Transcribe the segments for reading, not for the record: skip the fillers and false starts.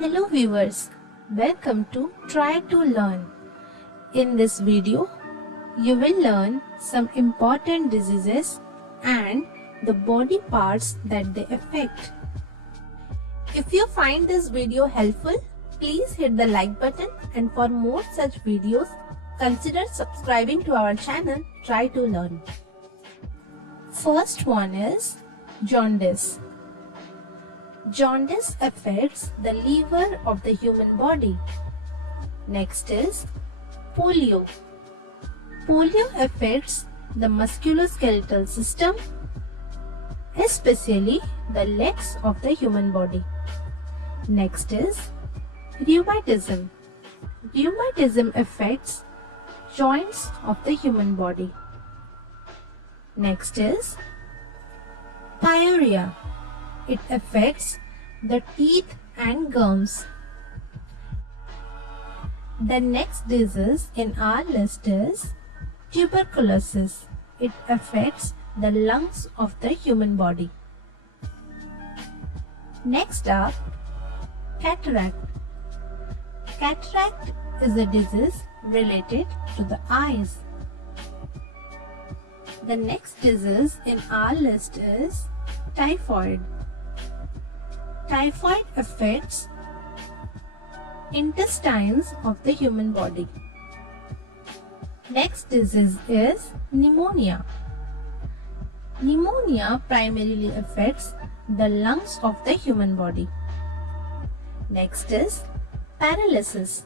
Hello viewers, welcome to Try to Learn. In this video, you will learn some important diseases and the body parts that they affect. If you find this video helpful, please hit the like button, and for more such videos, consider subscribing to our channel Try to Learn. First one is jaundice. Jaundice affects the liver of the human body. Next is polio. Polio affects the musculoskeletal system, especially the legs of the human body. Next is rheumatism. Rheumatism affects joints of the human body. Next is pyorrhea. It affects the teeth and gums. The next disease in our list is tuberculosis. It affects the lungs of the human body. Next up, cataract. Cataract is a disease related to the eyes. The next disease in our list is typhoid. Typhoid affects intestines of the human body. Next disease is pneumonia. Pneumonia primarily affects the lungs of the human body. Next is paralysis.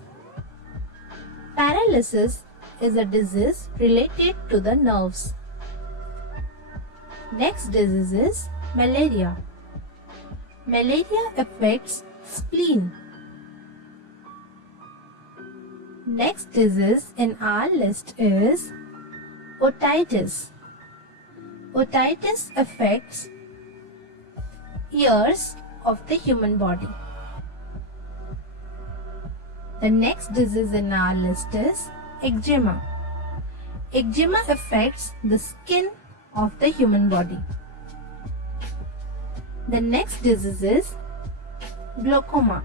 Paralysis is a disease related to the nerves. Next disease is malaria. Malaria affects spleen. Next disease in our list is otitis. Otitis affects ears of the human body. The next disease in our list is eczema. Eczema affects the skin of the human body. The next disease is glaucoma.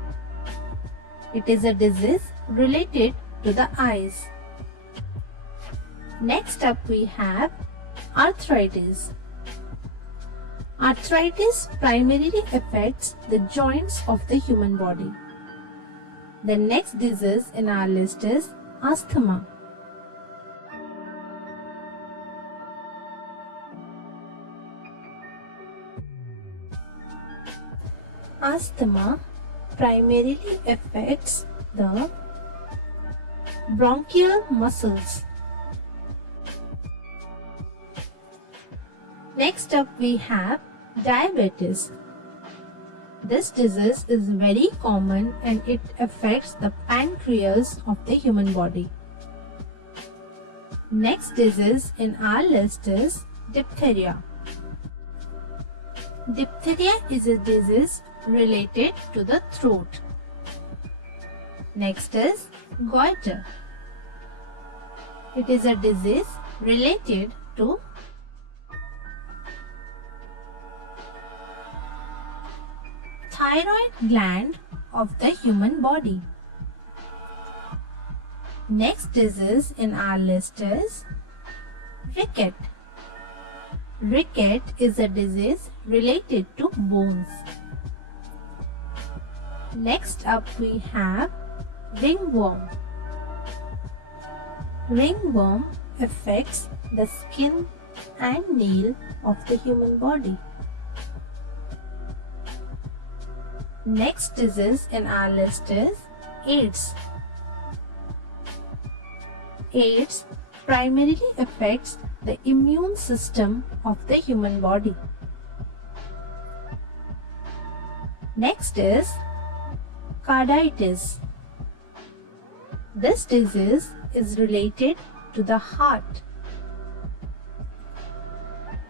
It is a disease related to the eyes. Next up we have arthritis. Arthritis primarily affects the joints of the human body. The next disease in our list is asthma. Asthma primarily affects the bronchial muscles. Next up we have diabetes. This disease is very common and it affects the pancreas of the human body. Next disease in our list is diphtheria. Diphtheria is a disease related to the throat. Next is goiter. It is a disease related to thyroid gland of the human body. Next disease in our list is ricket. Ricket is a disease related to bones. Next up we have ringworm. Ringworm affects the skin and nail of the human body. Next disease in our list is AIDS. AIDS primarily affects the immune system of the human body. Next is carditis. This disease is related to the heart.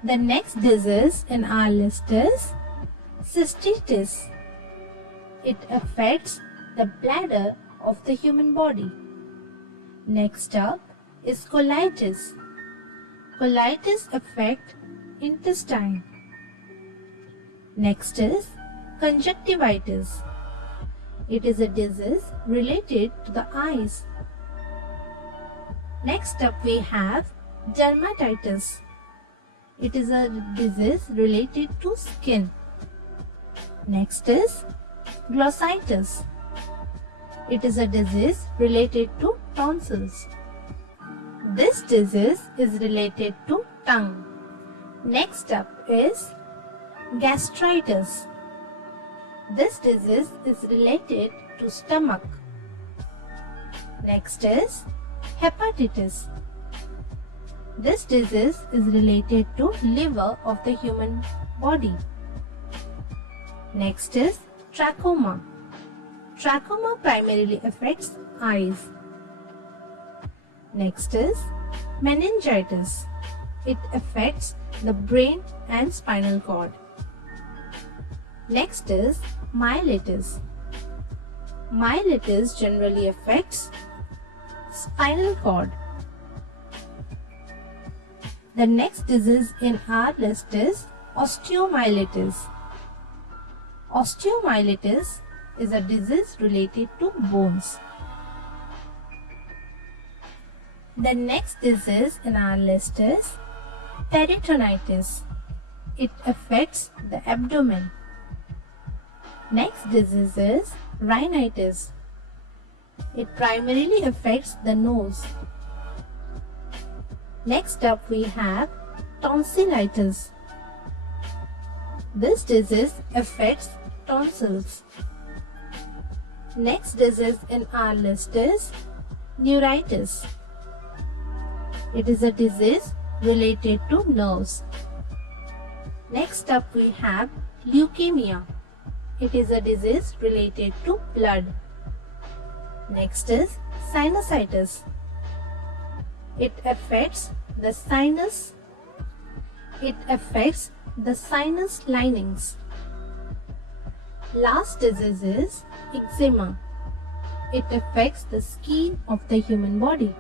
The next disease in our list is cystitis. It affects the bladder of the human body. Next up is colitis. Colitis affects intestine. Next is conjunctivitis. It is a disease related to the eyes. Next up we have dermatitis. It is a disease related to skin. Next is glossitis. It is a disease related to tonsils. This disease is related to tongue. Next up is gastritis. This disease is related to stomach. Next is hepatitis. This disease is related to liver of the human body. Next is trachoma. Trachoma primarily affects eyes. Next is meningitis. It affects the brain and spinal cord. Next is myelitis. Myelitis generally affects spinal cord. The next disease in our list is osteomyelitis. Osteomyelitis is a disease related to bones. The next disease in our list is peritonitis. It affects the abdomen. Next disease is rhinitis. It primarily affects the nose. Next up we have tonsillitis. This disease affects tonsils. Next disease in our list is neuritis. It is a disease related to nerves. Next up we have leukemia. It is a disease related to blood. Next is sinusitis. It affects the sinus. It affects the sinus linings. Last disease is eczema. It affects the skin of the human body.